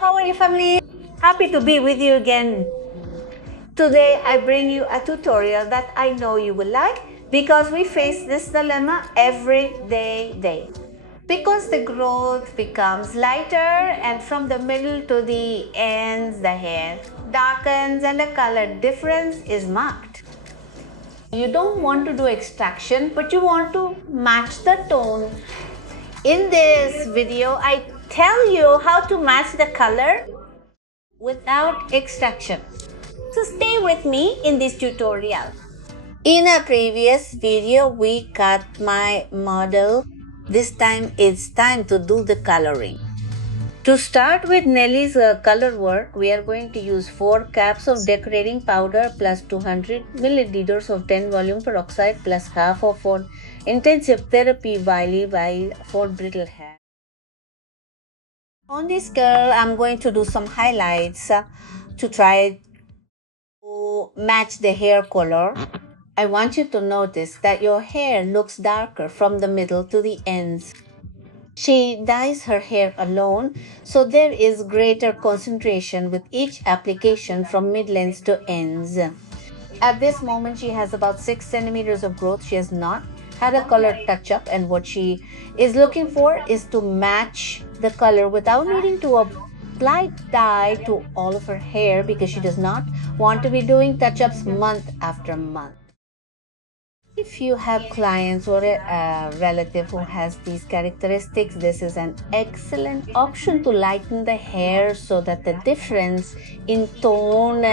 How are you, family? Happy to be with you again. Today I bring you a tutorial that I know you will like because we face this dilemma every day. Because the growth becomes lighter and from the middle to the ends the hair darkens and the color difference is marked. You don't want to do extraction but you want to match the tone. In this video I tell you how to match the color without extraction. So stay with me in this tutorial. In a previous video, we cut my model. This time it's time to do the coloring. To start with Nelly's color work, we are going to use 4 caps of decorating powder plus 200 milliliters of 10 volume peroxide plus half of 1 intensive therapy while for brittle hair. On this girl, I'm going to do some highlights to try to match the hair color. I want you to notice that your hair looks darker from the middle to the ends. She dyes her hair alone, so there is greater concentration with each application from mid-lengths to ends. At this moment, she has about 6 centimeters of growth. She has not had a color touch-up, and what she is looking for is to match the color without needing to apply dye to all of her hair because she does not want to be doing touch-ups month after month. If you have clients or a relative who has these characteristics, this is an excellent option to lighten the hair so that the difference in tone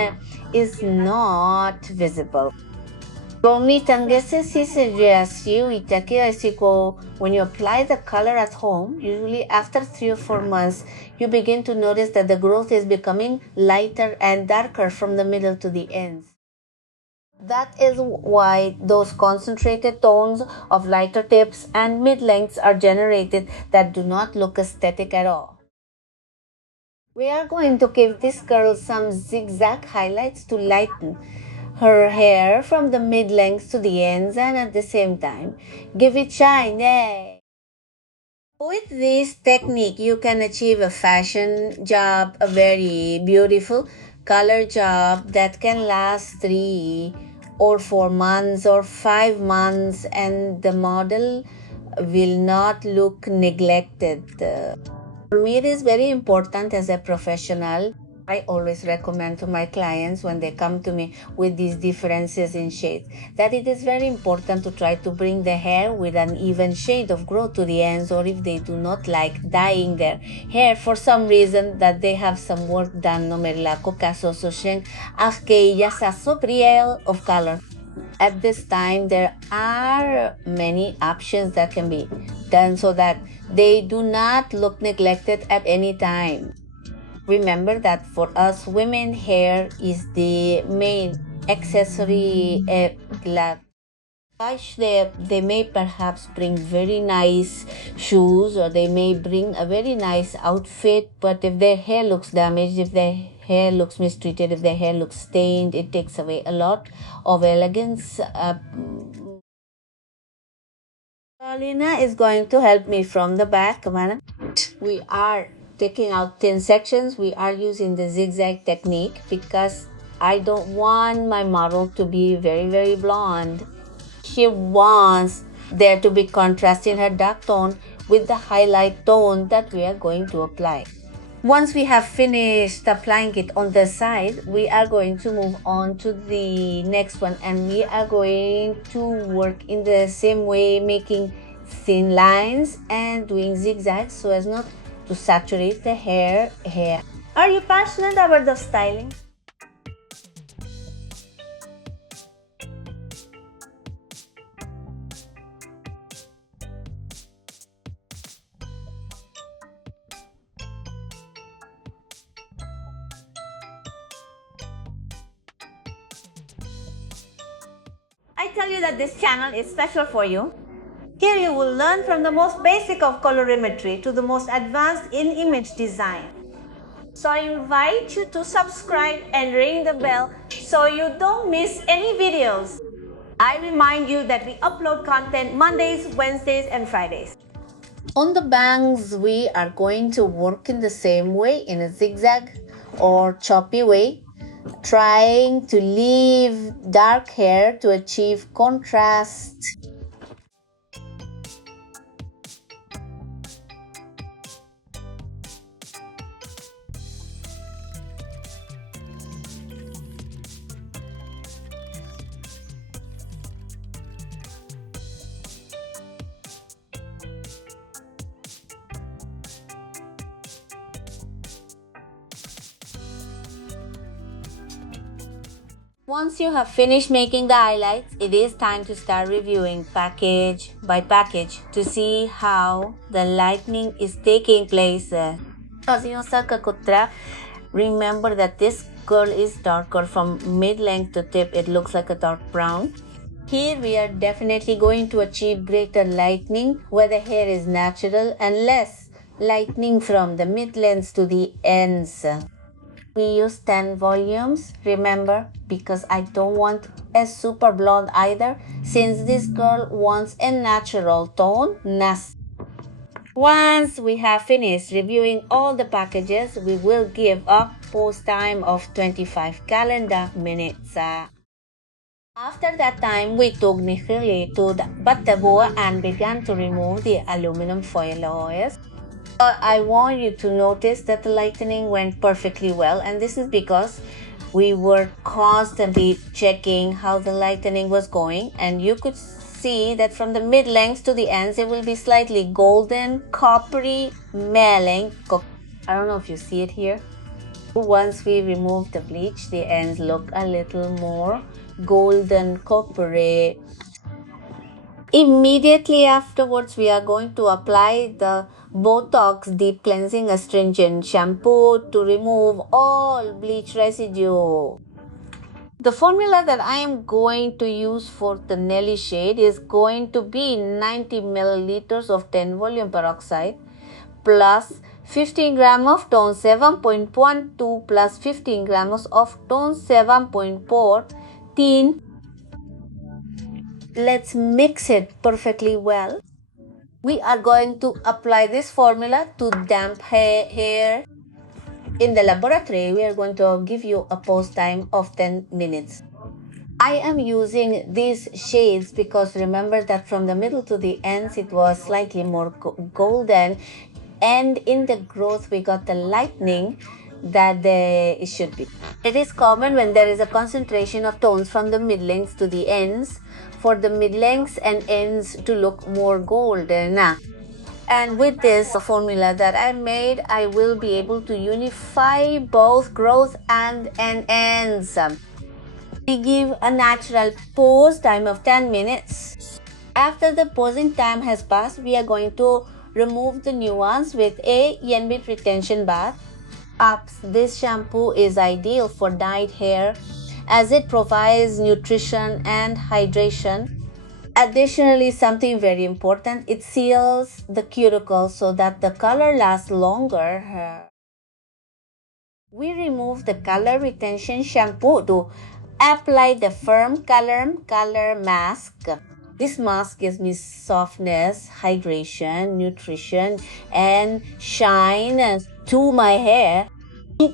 is not visible. When you apply the color at home, usually after 3 or 4 months, you begin to notice that the growth is becoming lighter and darker from the middle to the ends. That is why those concentrated tones of lighter tips and mid-lengths are generated that do not look aesthetic at all. We are going to give this girl some zigzag highlights to lighten her hair from the mid-lengths to the ends and at the same time give it shine. Yay! With this technique, you can achieve a fashion job, a very beautiful color job that can last 3 or 4 months or 5 months, and the model will not look neglected. For me, it is very important as a professional. I always recommend to my clients when they come to me with these differences in shades that it is very important to try to bring the hair with an even shade of growth to the ends, or if they do not like dyeing their hair for some reason that they have some work done no merlako kaso so shen aske sa sobriel of color. At this time, there are many options that can be done so that they do not look neglected at any time. Remember that for us women, hair is the main accessory. They may perhaps bring very nice shoes or they may bring a very nice outfit, but if their hair looks damaged, if their hair looks mistreated, if their hair looks stained, it takes away a lot of elegance. Paulina is going to help me from the back. We are taking out thin sections. We are using the zigzag technique because I don't want my model to be very blonde. She wants there to be contrast in her dark tone with the highlight tone that we are going to apply. Once we have finished applying it on the side, we are going to move on to the next one, and we are going to work in the same way, making thin lines and doing zigzags so as not to saturate the hair. Are you passionate about the styling? I tell you that this channel is special for you. Here you will learn from the most basic of colorimetry to the most advanced in image design. So I invite you to subscribe and ring the bell so you don't miss any videos. I remind you that we upload content Mondays, Wednesdays, and Fridays. On the bangs, we are going to work in the same way, in a zigzag or choppy way, trying to leave dark hair to achieve contrast. Once you have finished making the highlights, it is time to start reviewing package by package to see how the lightening is taking place. Remember that this curl is darker from mid-length to tip. It looks like a dark brown. Here we are definitely going to achieve greater lightening where the hair is natural and less lightening from the mid-lengths to the ends. We use 10 volumes, remember, because I don't want a super blonde either, since this girl wants a natural tone. Once we have finished reviewing all the packages, we will give a post time of 25 calendar minutes. After that time, we took Nihili to the Batabua and began to remove the aluminum foil. I want you to notice that the lightening went perfectly well, and this is because we were constantly checking how the lightening was going, and you could see that from the mid-lengths to the ends it will be slightly golden, coppery, meling. I don't know if you see it here. Once we remove the bleach, the ends look a little more golden, coppery. Immediately afterwards, we are going to apply the Botox Deep Cleansing Astringent Shampoo to remove all bleach residue. The formula that I am going to use for the Nelly shade is going to be 90 milliliters of 10 volume peroxide plus 15 grams of tone 7.12 plus 15 grams of tone 7.4 tint. Let's mix it perfectly well. We are going to apply this formula to damp hair. In the laboratory, we are going to give you a post time of 10 minutes. I am using these shades because remember that from the middle to the ends it was slightly more golden, and in the growth we got the lightening that it should be. It is common when there is a concentration of tones from the mid-lengths to the ends for the mid-lengths and ends to look more golden. And with this formula that I made, I will be able to unify both growth and ends. We give a natural pose time of 10 minutes. After the posing time has passed, we are going to remove the nuance with a Yenbit retention bath. This shampoo is ideal for dyed hair as it provides nutrition and hydration. Additionally, something very important, it seals the cuticle so that the color lasts longer. We remove the color retention shampoo to apply the firm color mask. This mask gives me softness, hydration, nutrition, and shine to my hair.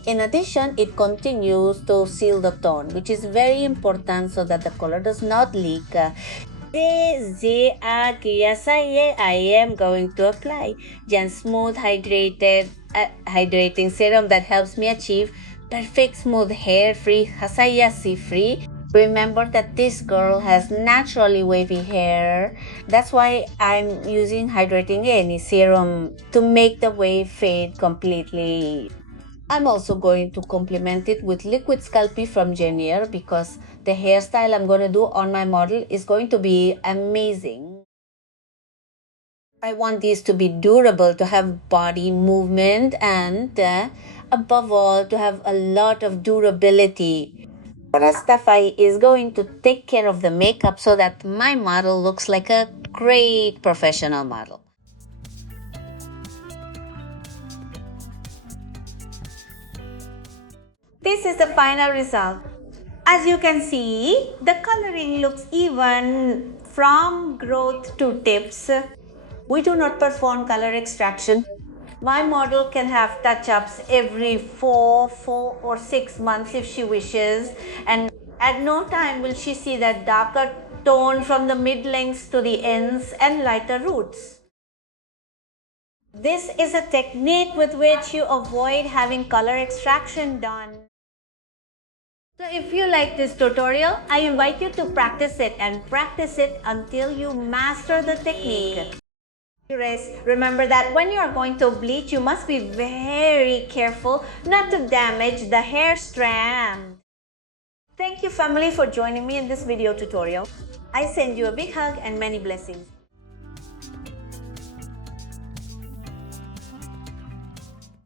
In addition, it continues to seal the tone, which is very important so that the color does not leak. I am going to apply Jan Smooth Hydrating Serum that helps me achieve perfect smooth hair free, Hasayasi free. Remember that this girl has naturally wavy hair. That's why I'm using Hydrating Any Serum to make the wave fade completely. I'm also going to complement it with Liquid Sculpey from Genier because the hairstyle I'm going to do on my model is going to be amazing. I want these to be durable, to have body movement, and above all, to have a lot of durability. Rastafai is going to take care of the makeup so that my model looks like a great professional model. This is the final result. As you can see, the coloring looks even from growth to tips. We do not perform color extraction. My model can have touch-ups every 4 or 6 months if she wishes, and at no time will she see that darker tone from the mid-lengths to the ends and lighter roots. This is a technique with which you avoid having color extraction done. So if you like this tutorial, I invite you to practice it and practice it until you master the technique. Remember that when you are going to bleach, you must be very careful not to damage the hair strand. Thank you, family, for joining me in this video tutorial. I send you a big hug and many blessings.